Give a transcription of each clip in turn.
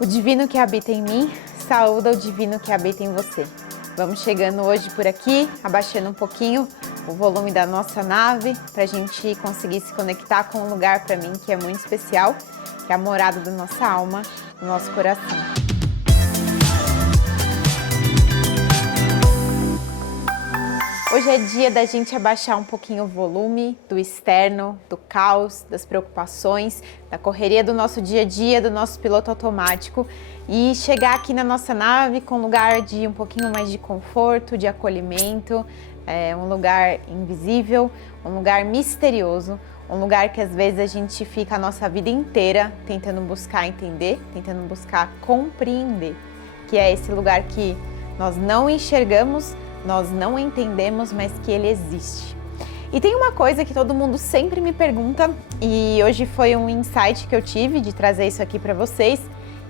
O divino que habita em mim, saúda o divino que habita em você. Vamos chegando hoje por aqui, abaixando um pouquinho o volume da nossa nave, para a gente conseguir se conectar com um lugar para mim que é muito especial, que é a morada da nossa alma, do nosso coração. Hoje é dia da gente abaixar um pouquinho o volume do externo, do caos, das preocupações, da correria do nosso dia a dia, do nosso piloto automático e chegar aqui na nossa nave com um lugar de um pouquinho mais de conforto, de acolhimento, um lugar invisível, um lugar misterioso, um lugar que às vezes a gente fica a nossa vida inteira tentando buscar entender, tentando buscar compreender, que é esse lugar que nós não enxergamos, nós não entendemos, mas que ele existe. E tem uma coisa que todo mundo sempre me pergunta, e hoje foi um insight que eu tive de trazer isso aqui para vocês,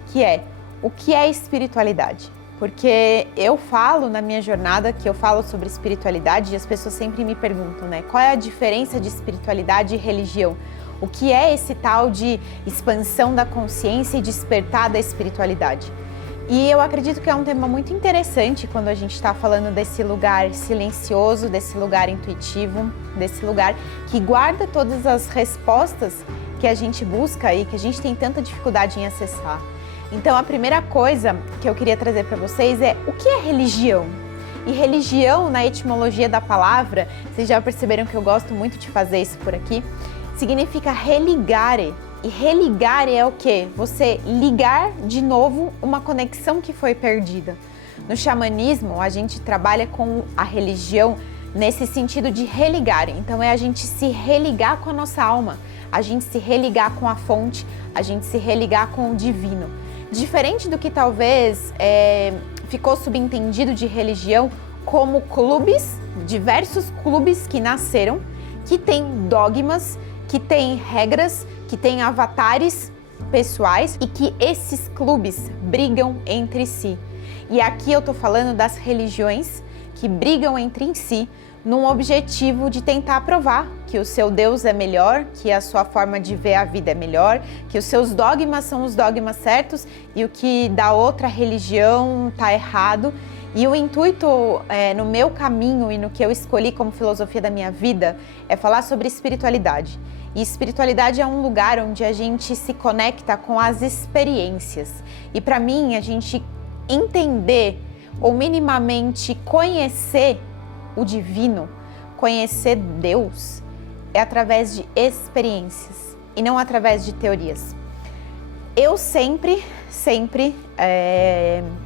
que é: o que é espiritualidade? Porque eu falo na minha jornada, que eu falo sobre espiritualidade, e as pessoas sempre me perguntam, né? Qual é a diferença de espiritualidade e religião? O que é esse tal de expansão da consciência e despertar da espiritualidade? E eu acredito que é um tema muito interessante quando a gente está falando desse lugar silencioso, desse lugar intuitivo, desse lugar que guarda todas as respostas que a gente busca e que a gente tem tanta dificuldade em acessar. Então a primeira coisa que eu queria trazer para vocês é: o que é religião? E religião, na etimologia da palavra, vocês já perceberam que eu gosto muito de fazer isso por aqui, significa religare. E religare é o quê? Você ligar de novo uma conexão que foi perdida. No xamanismo, a gente trabalha com a religião nesse sentido de religar. Então é a gente se religar com a nossa alma, a gente se religar com a fonte, a gente se religar com o divino. Diferente do que talvez ficou subentendido de religião como clubes, diversos clubes que nasceram, que têm dogmas, que têm regras, que têm avatares pessoais e que esses clubes brigam entre si. E aqui eu tô falando das religiões que brigam entre si num objetivo de tentar provar que o seu Deus é melhor, que a sua forma de ver a vida é melhor, que os seus dogmas são os dogmas certos e o que da outra religião tá errado. E o intuito no meu caminho e no que eu escolhi como filosofia da minha vida é falar sobre espiritualidade. E espiritualidade é um lugar onde a gente se conecta com as experiências. E para mim, a gente entender ou minimamente conhecer o divino, conhecer Deus, é através de experiências e não através de teorias. Eu sempre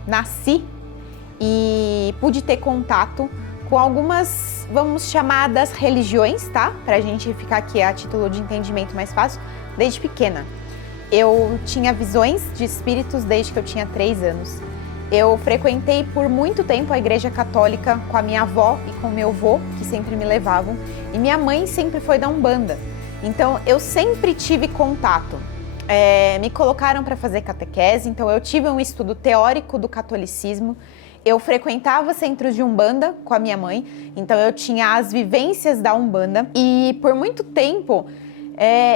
nasci e pude ter contato com algumas, vamos chamar das religiões, tá? Pra gente ficar aqui a título de entendimento mais fácil, desde pequena. Eu tinha visões de espíritos desde que eu tinha 3 anos. Eu frequentei por muito tempo a igreja católica com a minha avó e com o meu avô, que sempre me levavam. E minha mãe sempre foi da Umbanda. Então eu sempre tive contato. Me colocaram para fazer catequese, então eu tive um estudo teórico do catolicismo. Eu frequentava centros de Umbanda com a minha mãe, então eu tinha as vivências da Umbanda. E por muito tempo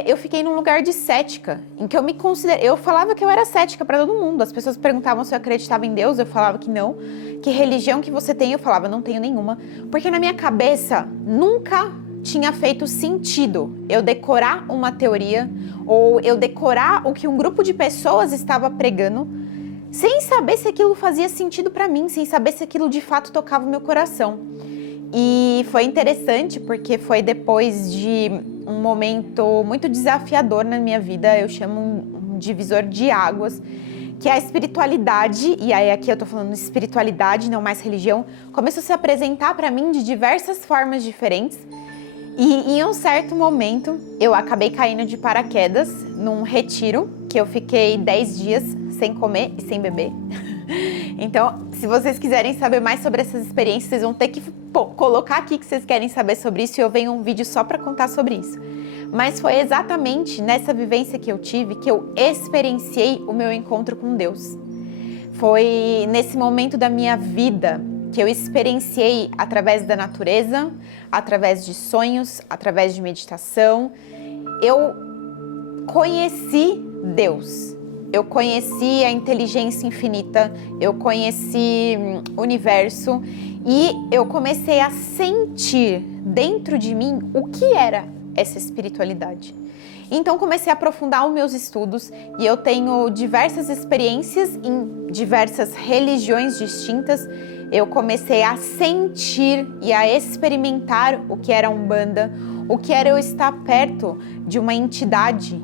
eu fiquei num lugar de cética, em que eu falava que eu era cética para todo mundo. As pessoas perguntavam se eu acreditava em Deus, eu falava que não. Que religião que você tem? Eu falava, não tenho nenhuma. Porque na minha cabeça nunca tinha feito sentido eu decorar uma teoria ou eu decorar o que um grupo de pessoas estava pregando, sem saber se aquilo fazia sentido para mim, sem saber se aquilo de fato tocava o meu coração. E foi interessante porque foi depois de um momento muito desafiador na minha vida, eu chamo um divisor de águas, que é a espiritualidade, e aí aqui eu tô falando de espiritualidade, não mais religião, começou a se apresentar para mim de diversas formas diferentes. E em um certo momento eu acabei caindo de paraquedas num retiro, que eu fiquei 10 dias sem comer e sem beber. Então, se vocês quiserem saber mais sobre essas experiências, vocês vão ter que colocar aqui que vocês querem saber sobre isso e eu venho um vídeo só para contar sobre isso. Mas foi exatamente nessa vivência que eu tive que eu experienciei o meu encontro com Deus. Foi nesse momento da minha vida que eu experienciei através da natureza, através de sonhos, através de meditação. Eu conheci Deus. eu conheci a inteligência infinita, eu conheci o universo e eu comecei a sentir dentro de mim o que era essa espiritualidade. Então comecei a aprofundar os meus estudos e eu tenho diversas experiências em diversas religiões distintas. Eu comecei a sentir e a experimentar o que era Umbanda, o que era eu estar perto de uma entidade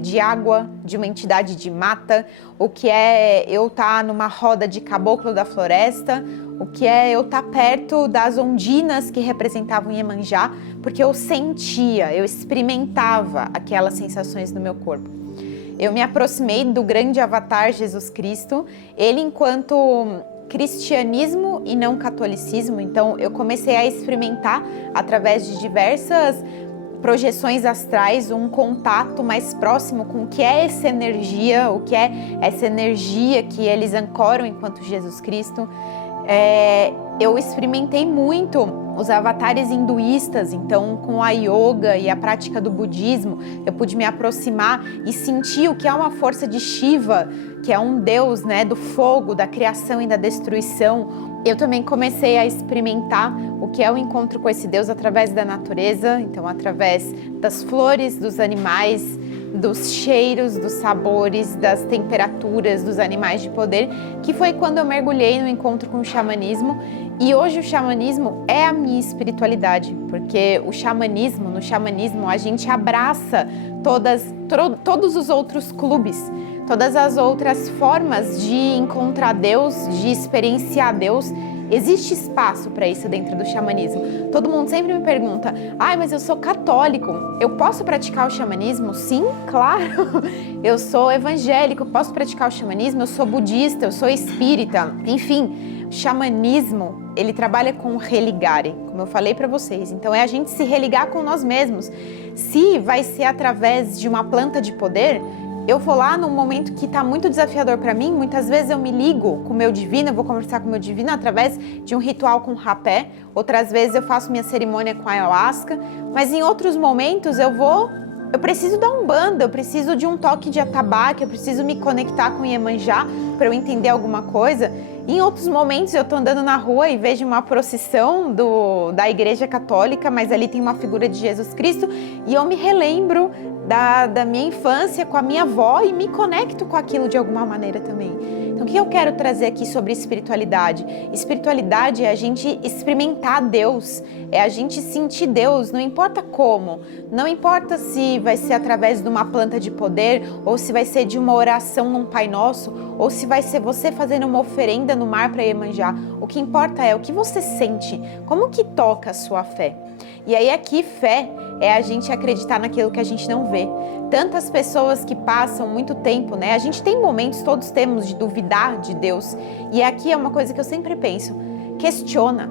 de água, de uma entidade de mata, o que é eu estar numa roda de caboclo da floresta, o que é eu estar perto das ondinas que representavam Iemanjá, porque eu sentia, eu experimentava aquelas sensações no meu corpo. Eu me aproximei do grande avatar Jesus Cristo, ele enquanto cristianismo e não catolicismo, então eu comecei a experimentar através de diversas projeções astrais, um contato mais próximo com o que é essa energia, o que é essa energia que eles ancoram enquanto Jesus Cristo. Eu experimentei muito os avatares hinduístas, então com a yoga e a prática do budismo, eu pude me aproximar e sentir o que é uma força de Shiva, que é um deus, né, do fogo, da criação e da destruição. Eu também comecei a experimentar o que é o encontro com esse Deus através da natureza, então através das flores, dos animais, dos cheiros, dos sabores, das temperaturas, dos animais de poder, que foi quando eu mergulhei no encontro com o xamanismo. E hoje o xamanismo é a minha espiritualidade, porque no xamanismo a gente abraça todos os outros clubes, todas as outras formas de encontrar Deus, de experienciar Deus. Existe espaço para isso dentro do xamanismo. Todo mundo sempre me pergunta, mas eu sou católico, eu posso praticar o xamanismo? Sim, claro. Eu sou evangélico, posso praticar o xamanismo? Eu sou budista, eu sou espírita. Enfim, o xamanismo, ele trabalha com religare, como eu falei para vocês. Então é a gente se religar com nós mesmos. Se vai ser através de uma planta de poder, eu vou lá num momento que está muito desafiador para mim, muitas vezes eu me ligo com o meu divino, eu vou conversar com o meu divino através de um ritual com rapé, outras vezes eu faço minha cerimônia com ayahuasca, mas em outros momentos eu preciso da Umbanda, eu preciso de um toque de atabaque, eu preciso me conectar com Iemanjá para eu entender alguma coisa. Em outros momentos eu estou andando na rua e vejo uma procissão da Igreja Católica, mas ali tem uma figura de Jesus Cristo e eu me relembro da minha infância com a minha avó e me conecto com aquilo de alguma maneira também. Então o que eu quero trazer aqui sobre espiritualidade? Espiritualidade é a gente experimentar Deus, é a gente sentir Deus, não importa como, não importa se vai ser através de uma planta de poder, ou se vai ser de uma oração num Pai Nosso, ou se vai ser você fazendo uma oferenda no mar para Iemanjá. O que importa é o que você sente, como que toca a sua fé. E aí aqui fé é a gente acreditar naquilo que a gente não vê. Tantas pessoas que passam muito tempo, né? A gente tem momentos, todos temos, de duvidar de Deus. E aqui é uma coisa que eu sempre penso, questiona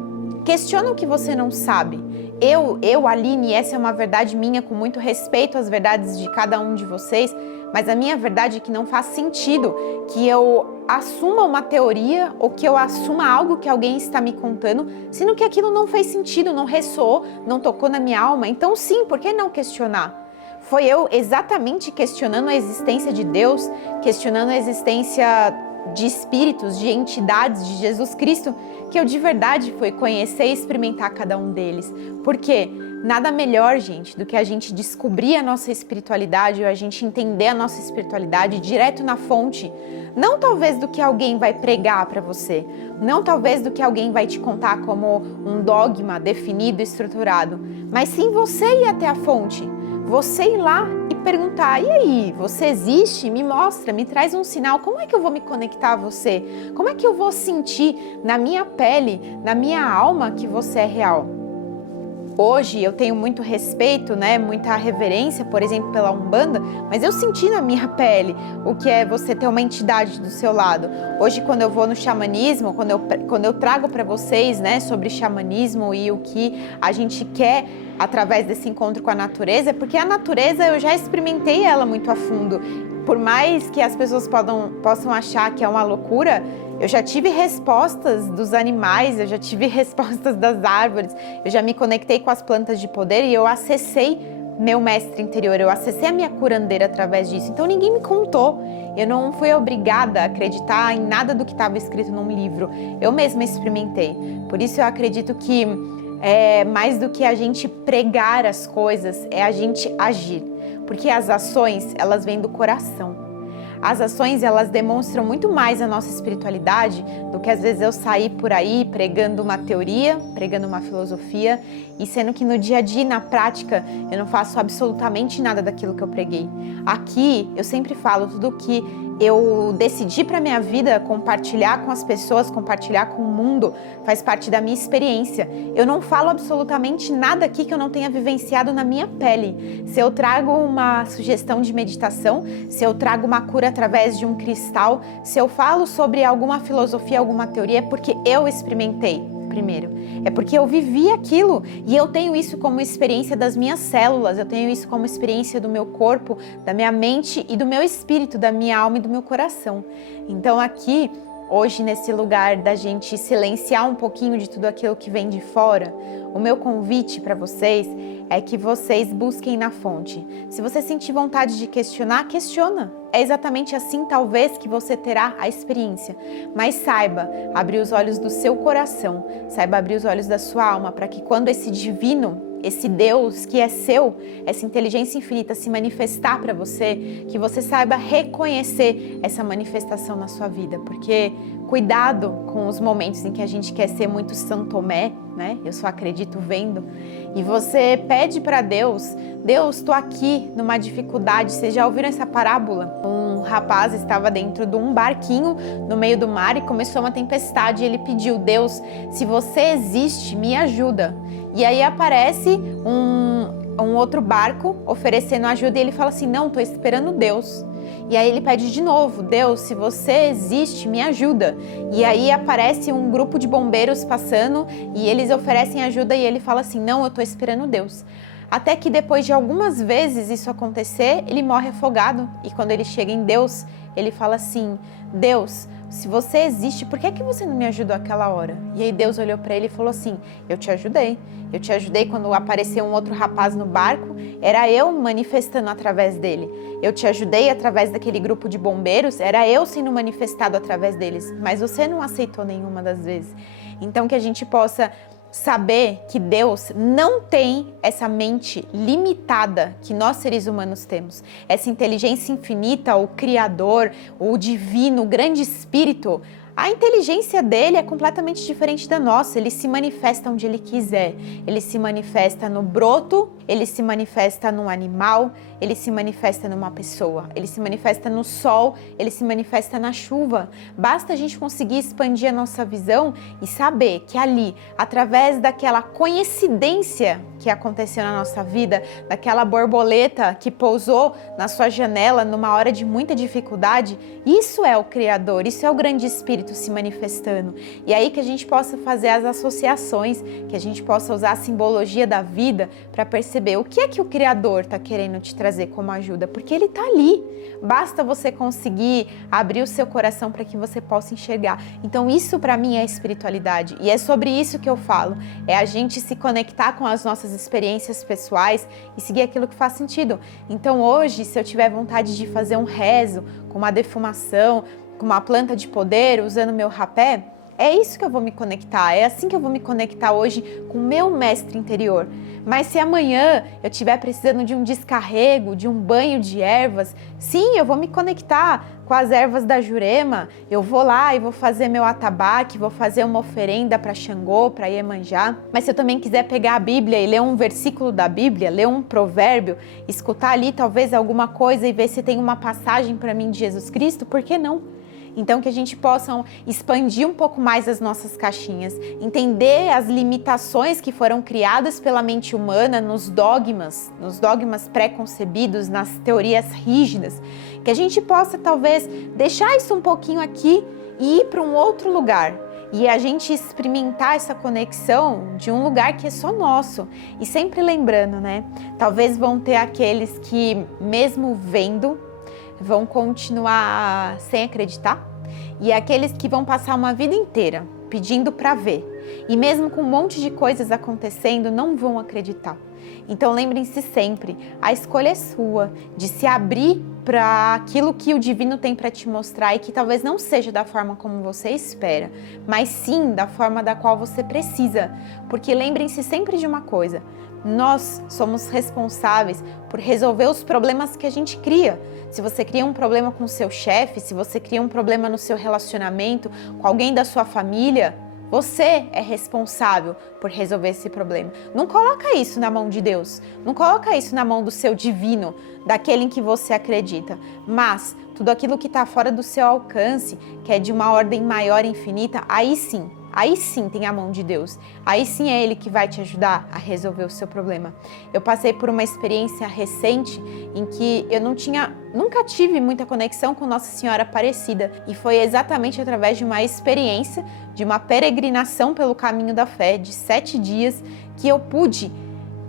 o que você não sabe. Eu, Aline, essa é uma verdade minha, com muito respeito às verdades de cada um de vocês, mas a minha verdade é que não faz sentido que eu assuma uma teoria ou que eu assuma algo que alguém está me contando, sendo que aquilo não fez sentido, não ressoou, não tocou na minha alma. Então sim, por que não questionar? Foi eu exatamente questionando a existência de Deus, questionando a existência de espíritos, de entidades, de Jesus Cristo, que eu de verdade fui conhecer e experimentar cada um deles. Porque nada melhor, gente, do que a gente descobrir a nossa espiritualidade ou a gente entender a nossa espiritualidade direto na fonte. Não talvez do que alguém vai pregar para você, não talvez do que alguém vai te contar como um dogma definido, estruturado, mas sim você ir até a fonte. Você ir lá e perguntar, e aí, você existe? Me mostra, me traz um sinal, como é que eu vou me conectar a você? Como é que eu vou sentir na minha pele, na minha alma que você é real? Hoje eu tenho muito respeito, né, muita reverência, por exemplo, pela Umbanda, mas eu senti na minha pele o que é você ter uma entidade do seu lado. Hoje, quando eu vou no xamanismo, quando eu trago para vocês, né, sobre xamanismo e o que a gente quer através desse encontro com a natureza, porque a natureza eu já experimentei ela muito a fundo. Por mais que as pessoas possam achar que é uma loucura, eu já tive respostas dos animais, eu já tive respostas das árvores, eu já me conectei com as plantas de poder e eu acessei meu mestre interior, eu acessei a minha curandeira através disso. Então ninguém me contou, eu não fui obrigada a acreditar em nada do que estava escrito num livro, eu mesma experimentei. Por isso eu acredito que mais do que a gente pregar as coisas, é a gente agir, porque as ações, elas vêm do coração. As ações, elas demonstram muito mais a nossa espiritualidade do que às vezes eu sair por aí pregando uma teoria, pregando uma filosofia, e sendo que no dia a dia, na prática, eu não faço absolutamente nada daquilo que eu preguei. Aqui, eu sempre falo, tudo que eu decidi para minha vida compartilhar com as pessoas, compartilhar com o mundo, faz parte da minha experiência. Eu não falo absolutamente nada aqui que eu não tenha vivenciado na minha pele. Se eu trago uma sugestão de meditação, se eu trago uma cura através de um cristal, se eu falo sobre alguma filosofia, alguma teoria, é porque eu experimentei primeiro. É porque eu vivi aquilo e eu tenho isso como experiência das minhas células, eu tenho isso como experiência do meu corpo, da minha mente e do meu espírito, da minha alma e do meu coração. Então aqui, hoje nesse lugar da gente silenciar um pouquinho de tudo aquilo que vem de fora, o meu convite para vocês é que vocês busquem na fonte. Se você sentir vontade de questionar, questiona. É exatamente assim, talvez, que você terá a experiência. Mas saiba abrir os olhos do seu coração, saiba abrir os olhos da sua alma, para que quando esse divino, esse Deus que é seu, essa inteligência infinita se manifestar para você, que você saiba reconhecer essa manifestação na sua vida. Porque cuidado com os momentos em que a gente quer ser muito São Tomé, né? Eu só acredito vendo. E você pede para Deus, Deus, estou aqui numa dificuldade. Vocês já ouviram essa parábola? Um rapaz estava dentro de um barquinho no meio do mar e começou uma tempestade. E ele pediu, Deus, se você existe, me ajuda. E aí aparece um outro barco oferecendo ajuda e ele fala assim, não, estou esperando Deus. E aí ele pede de novo, Deus, se você existe, me ajuda. E aí aparece um grupo de bombeiros passando e eles oferecem ajuda e ele fala assim, não, eu estou esperando Deus. Até que depois de algumas vezes isso acontecer, ele morre afogado. E quando ele chega em Deus, ele fala assim, Deus, se você existe, por que você não me ajudou aquela hora? E aí Deus olhou para ele e falou assim, eu te ajudei quando apareceu um outro rapaz no barco, era eu manifestando através dele. Eu te ajudei através daquele grupo de bombeiros, era eu sendo manifestado através deles, mas você não aceitou nenhuma das vezes. Então que a gente possa saber que Deus não tem essa mente limitada que nós seres humanos temos. Essa inteligência infinita, o Criador, o Divino, o Grande Espírito, a inteligência dele é completamente diferente da nossa. Ele se manifesta onde ele quiser. Ele se manifesta no broto, ele se manifesta num animal, ele se manifesta numa pessoa, ele se manifesta no sol, ele se manifesta na chuva. Basta a gente conseguir expandir a nossa visão e saber que ali, através daquela coincidência que aconteceu na nossa vida, daquela borboleta que pousou na sua janela numa hora de muita dificuldade, isso é o Criador, isso é o Grande Espírito se manifestando. E aí que a gente possa fazer as associações, que a gente possa usar a simbologia da vida para perceber o que é que o Criador está querendo te trazer como ajuda, porque ele está ali. Basta você conseguir abrir o seu coração para que você possa enxergar. Então isso para mim é espiritualidade e é sobre isso que eu falo. É a gente se conectar com as nossas experiências pessoais e seguir aquilo que faz sentido. Então hoje, se eu tiver vontade de fazer um rezo com uma defumação, com uma planta de poder, usando meu rapé, é isso que eu vou me conectar, é assim que eu vou me conectar hoje com o meu mestre interior. Mas se amanhã eu estiver precisando de um descarrego, de um banho de ervas, sim, eu vou me conectar com as ervas da Jurema, eu vou lá e vou fazer meu atabaque, vou fazer uma oferenda para Xangô, para Iemanjá. Mas se eu também quiser pegar a Bíblia e ler um versículo da Bíblia, ler um provérbio, escutar ali talvez alguma coisa e ver se tem uma passagem para mim de Jesus Cristo, por que não? Então que a gente possa expandir um pouco mais as nossas caixinhas, entender as limitações que foram criadas pela mente humana nos dogmas pré-concebidos, nas teorias rígidas, que a gente possa talvez deixar isso um pouquinho aqui e ir para um outro lugar. E a gente experimentar essa conexão de um lugar que é só nosso. E sempre lembrando, né? Talvez vão ter aqueles que, mesmo vendo, vão continuar sem acreditar, e aqueles que vão passar uma vida inteira pedindo para ver, e mesmo com um monte de coisas acontecendo, não vão acreditar. Então lembrem-se sempre, a escolha é sua, de se abrir para aquilo que o divino tem para te mostrar e que talvez não seja da forma como você espera, mas sim da forma da qual você precisa. Porque lembrem-se sempre de uma coisa, nós somos responsáveis por resolver os problemas que a gente cria. Se você cria um problema com o seu chefe, se você cria um problema no seu relacionamento, com alguém da sua família, você é responsável por resolver esse problema. Não coloca isso na mão de Deus, não coloca isso na mão do seu divino, daquele em que você acredita. Mas tudo aquilo que está fora do seu alcance, que é de uma ordem maior e infinita, aí sim tem a mão de Deus. Aí sim é Ele que vai te ajudar a resolver o seu problema. Eu passei por uma experiência recente em que eu nunca tive muita conexão com Nossa Senhora Aparecida. E foi exatamente através de uma experiência, de uma peregrinação pelo caminho da fé, de 7 dias, que eu pude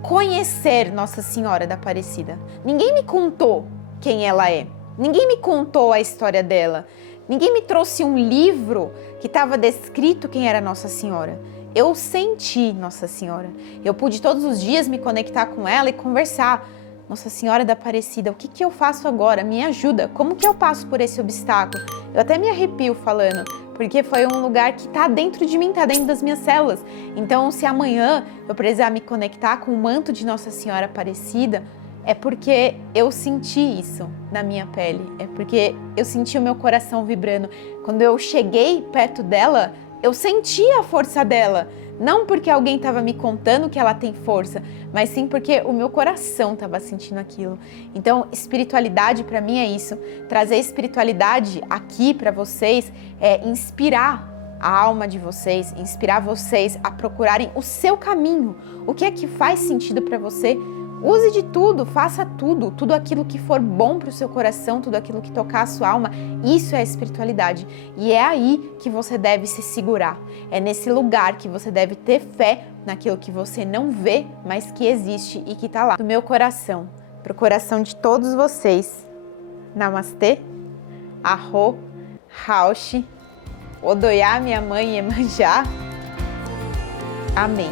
conhecer Nossa Senhora da Aparecida. Ninguém me contou quem ela é. Ninguém me contou a história dela. Ninguém me trouxe um livro que estava descrito quem era Nossa Senhora. Eu senti Nossa Senhora. Eu pude todos os dias me conectar com ela e conversar. Nossa Senhora da Aparecida, o que eu faço agora? Me ajuda. Como que eu passo por esse obstáculo? Eu até me arrepio falando, porque foi um lugar que está dentro de mim, está dentro das minhas células. Então, se amanhã eu precisar me conectar com o manto de Nossa Senhora Aparecida, é porque eu senti isso na minha pele, é porque eu senti o meu coração vibrando. Quando eu cheguei perto dela, eu senti a força dela. Não porque alguém estava me contando que ela tem força, mas sim porque o meu coração estava sentindo aquilo. Então, espiritualidade para mim é isso. Trazer espiritualidade aqui para vocês é inspirar a alma de vocês, inspirar vocês a procurarem o seu caminho. O que é que faz sentido para você? Use de tudo, faça tudo aquilo que for bom para o seu coração, tudo aquilo que tocar a sua alma, isso é a espiritualidade. E é aí que você deve se segurar, é nesse lugar que você deve ter fé naquilo que você não vê, mas que existe e que está lá. Do meu coração, para o coração de todos vocês, Namastê, Arro, Raushi, Odoiá, minha mãe Iemanjá, amém.